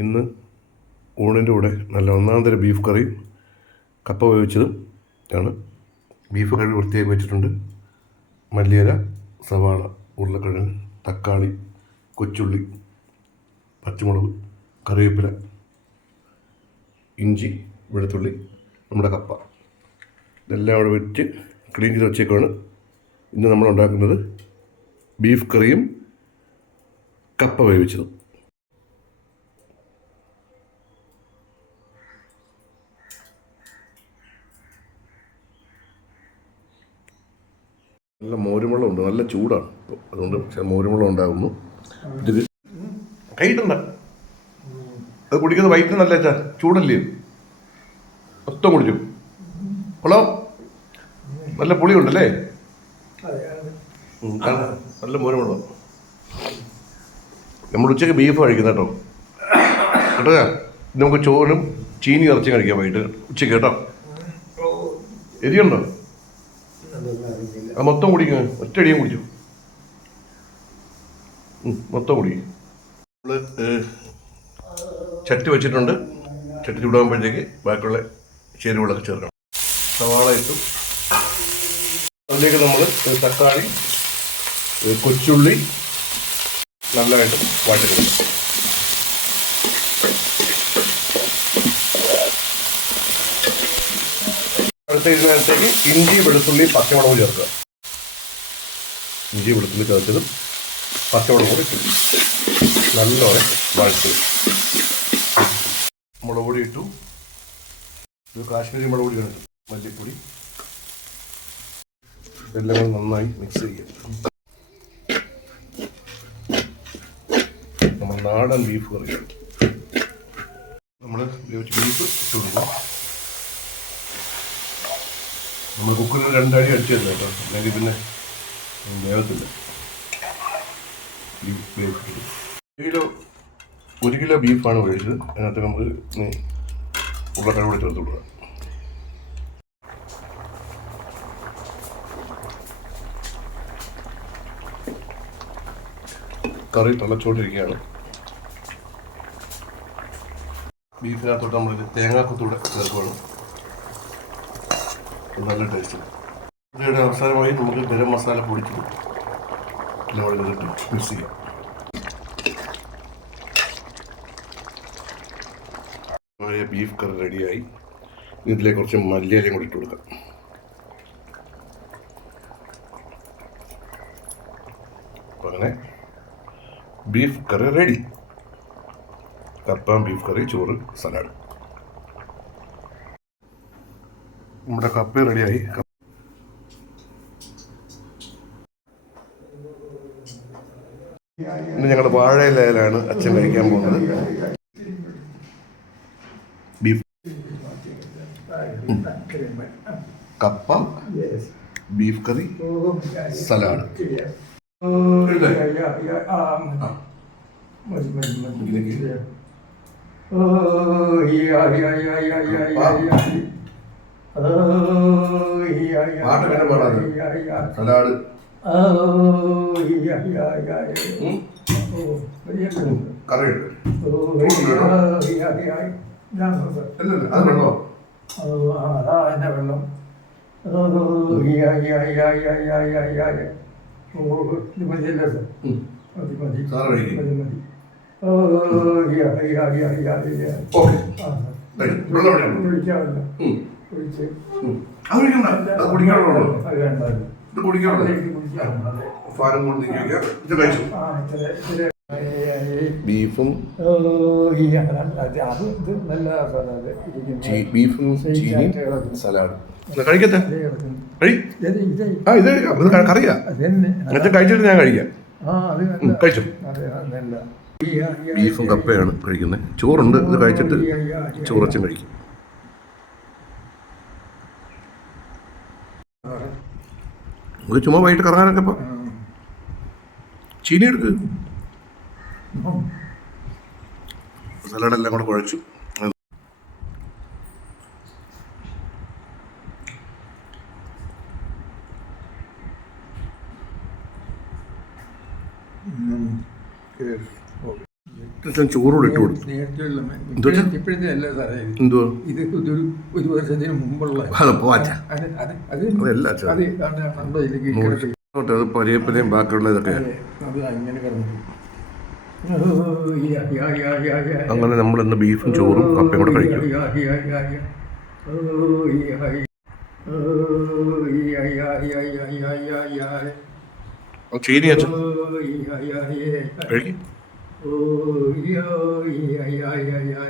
ഇന്ന് ഊണിന്റെ കൂടെ നല്ല ഒന്നാം തരം ബീഫ് കറിയും കപ്പ വേവിച്ചതും ആണ്. ബീഫ് കഴുകി വൃത്തിയായി വെച്ചിട്ടുണ്ട്. മല്ലിയില സവാള ഉരുളക്കിഴങ്ങ് തക്കാളി കൊച്ചുള്ളി പച്ചമുളക് കറിവേപ്പില ഇഞ്ചി വെളുത്തുള്ളി നമ്മുടെ കപ്പ. ഇതെല്ലാം അവിടെ വെച്ച് ക്ലീൻ ചെയ്ത് വെച്ചേക്കാണ് ഇന്ന് നമ്മൾ ഉണ്ടാക്കുന്നത് ബീഫ് കറിയും കപ്പ വേവിച്ചതും. നല്ല മോരുമുള്ളം ഉണ്ട്. നല്ല ചൂടാണ്. അതുകൊണ്ട് പക്ഷേ മോരുമുള്ളം ഉണ്ടാകുന്നു ഇത് അത് കുടിക്കുന്നത് വൈകിട്ട് നല്ല ചാ ചൂടല്ലേ? മൊത്തം കുടിച്ചു. ഹലോ? നല്ല പുളിയുണ്ടല്ലേ. നല്ല മോരുമുള്ളം നമ്മൾ ഉച്ചയ്ക്ക് ബീഫ് കഴിക്കുന്ന കേട്ടോ. കേട്ടോ? നമുക്ക് ചോറും ചീനി ഇറച്ചി കഴിക്കാം വൈകിട്ട്. ഉച്ചയ്ക്ക് കേട്ടോ. എരിയുണ്ടോ അത് മൊത്തം കുടിക്കുക ഒറ്റയടിയും കുടിച്ചു. മൊത്തം കുടി. നമ്മൾ ചട്ടി വെച്ചിട്ടുണ്ട്. ചട്ടി ചൂടാകുമ്പോഴത്തേക്ക് ബാക്കിയുള്ള ചേരുവകളൊക്കെ ചേർക്കണം. സവാള ഇട്ടു. അതിലേക്ക് നമ്മൾ തക്കാളി കൊച്ചുള്ളി നല്ലതായിട്ട് വാട്ടിക്കണം അടുത്ത ഇതിനകത്തേക്ക് ഇഞ്ചി വെളുത്തുള്ളി പച്ചമുളക് ചേർക്കുക. ഇഞ്ചി വെളുത്തുള്ളി ചേർത്തതും പച്ചമുളക് കൂടി ഇട്ടു. നല്ലോണം വഴറ്റുക മുളക് പൊടി ഇട്ടു. ഒരു കാശ്മീരി മുളക് പൊടി ഇട്ടു മല്ലിപ്പൊടി. എല്ലാം കൂടി നന്നായി മിക്സ് ചെയ്യുക. നമ്മൾ നാടൻ ബീഫ് കറിയാണ്. നമ്മൾ ബീഫ് ഇട്ടു കൊടുക്കും. നമ്മൾ കുക്കറിൽ രണ്ടടി അടിച്ചു തരുന്നത് കേട്ടോ. അല്ലെങ്കിൽ പിന്നെ വേഗത്തില്ല കിലോ ഒരു കിലോ ബീഫാണ് മേടിച്ചത് അതിനകത്ത് നമുക്ക് ഉരുളക്കിഴങ്ങ് കൂടെ ചേർത്ത് കൊടുക്കാം. കറി തിളച്ചോണ്ടിരിക്കുകയാണ്. ബീഫിനകത്തോട്ട് നമ്മൾ തേങ്ങാക്കൊത്തൂടെ ചേർക്കുകയാണ് നല്ല ടേസ്റ്റ് ഇതിയുടെ അവസാനമായി നമുക്ക് ഗരം മസാല പൊടിച്ച് എല്ലാം കൂടെ മിക്സ് ചെയ്യാം. ബീഫ് കറി റെഡിയായി ഇതിലേക്ക് കുറച്ച് മല്ലിയിലയും കൂടി ഇട്ട് കൊടുക്കാം. അങ്ങനെ ബീഫ് കറി റെഡി കപ്പ ബീഫ് കറി ചോറ് സലാഡ് നമ്മുടെ കപ്പ റെഡിയായി. ഇന്ന് ഞങ്ങൾ വാഴയിലയിലാണ് അച്ഛൻ കഴിക്കാൻ പോകുന്നത്. ബീഫ്. കപ്പ ബീഫ് കറി സലാഡ്? ഇതിലേക്ക്. പാട്ട് പിന്നെ പാടാതെ. Salad curry. അല്ലല്ല അത് വേണോ അതാ വെള്ളം ഓ ഓ ഓ ഓ ഹിയ ഓക്കെ വെള്ളം വേണം അത് കുടിക്കണ്ട. അത് കുടിക്കാനുള്ളൂ അത് ഇത് കുടിക്കാനുള്ളൂ ബീഫും ബീഫും ചീനിയും സലാഡും. കഴിക്കട്ടെ? ആ ഇത് കഴിക്കാം. ഇത് കറിയാ. എന്നിട്ട് കഴിച്ചിട്ട് ഞാൻ കഴിക്കാം. കഴിച്ചു? ബീഫും കപ്പയാണ് കഴിക്കുന്നത്. ചോറുണ്ട്. ഇത് കഴിച്ചിട്ട് ചോറച്ചും കഴിക്കും. നമുക്ക് ചുമ്മാ വൈകിട്ട് കറങ്ങാനൊക്കെ ഇപ്പൊ. ചീനി എടുക്ക്. സലാഡെല്ലാം കൂടെ കുഴച്ചു. അച്ഛൻ ചോറോട് ഇട്ട് കൊടുത്തു എന്തോ ഇപ്പോഴത്തെ- അല്ല സാറേ ഇത്. ഇത് ഒരു ഒരു വർഷത്തിന് മുമ്പുള്ള അത് ബാക്കിയുള്ള ഇതൊക്കെ അങ്ങനെ നമ്മൾ ഇന്ന് ബീഫും ചോറും കപ്പയും കൂടെ കഴിക്കും. ചീനി. കഴിക്കും ഓ, യാ, യാ, യാ, യാ, യാ.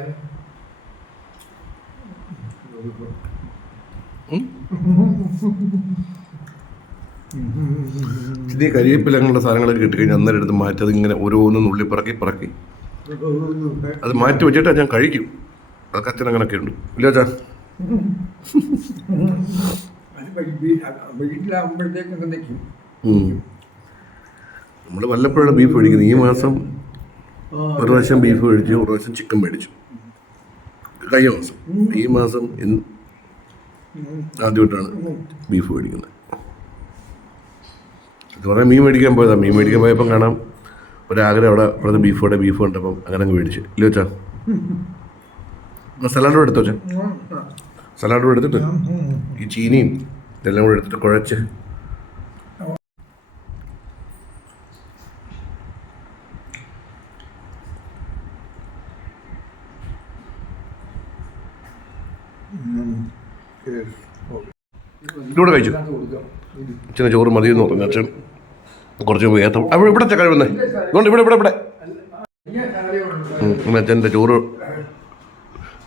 ഇതേ കരിവേപ്പില അങ്ങനെയുള്ള സാധനങ്ങളൊക്കെ കിട്ടിക്കഴിഞ്ഞാൽ അന്നേരം എടുത്ത് മാറ്റി അതിങ്ങനെ ഓരോന്നും നുള്ളി പറക്കി പറക്കി അത് മാറ്റി വെച്ചിട്ടാ ഞാൻ കഴിക്കും അത് അച്ഛൻ അങ്ങനെയൊക്കെ ഉണ്ട് ഇല്ല വീ- വീട്ടിലാകുമ്പോഴത്തേക്കും നമ്മൾ വല്ലപ്പോഴാണ് ബീഫ് മേടിക്കുന്നത് ഈ മാസം ഒരു പ്രാവശ്യം ബീഫ് മേടിച്ചു ഒരു പ്രാവശ്യം ചിക്കൻ മേടിച്ചു. കഴിഞ്ഞ മാസം. ഈ മാസം ഇന്ന് ആദ്യമായിട്ടാണ് ബീഫ് മേടിക്കുന്നത്. എന്ന് പറഞ്ഞാൽ മീൻ മേടിക്കാൻ പോയതാണ് മീൻ മേടിക്കാൻ പോയപ്പം കാണാം ഒരാഗ്രഹം അവിടെ അപ്പുറത്ത് ബീഫ് അവിടെ ബീഫ് കണ്ടപ്പം അങ്ങനെ അങ്ങ് മേടിച്ച്. ഇല്ല വെച്ചാ സലാഡും എടുത്തോ ചാ സലാഡും എടുത്തിട്ട്? ഈ ചീനിയും ഇതെല്ലാം കൂടെ എടുത്തിട്ട് കുഴച്ച് ഇതൂടെ കഴിച്ചു? അച്ഛനെ ചോറ് മതിയെന്ന് പറഞ്ഞു. അച്ഛൻ കുറച്ച് വേത്തം അവിടെ ഇവിടെ ചക്കര വന്നേ. ഇതുകൊണ്ട് ഇവിടെ ഇവിടെ ഇവിടെ. അച്ഛന്റെ ചോറ്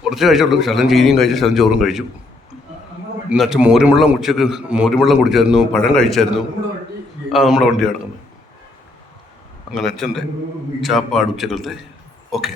കുറച്ച് കഴിച്ചുള്ളൂ ശലം ചീനിയും കഴിച്ചു ശലം ചോറും കഴിച്ചു. ഇന്ന് അച്ഛൻ മോരും വെള്ളം ഉച്ചയ്ക്ക് മോരും വെള്ളം കുടിച്ചായിരുന്നു പഴം കഴിച്ചായിരുന്നു. ആ നമ്മുടെ വണ്ടി കിടക്കുന്നത് അങ്ങനെ അച്ഛന്റെ ചാപ്പാട് ഉച്ചക്കലത്തെ. ഓക്കെ.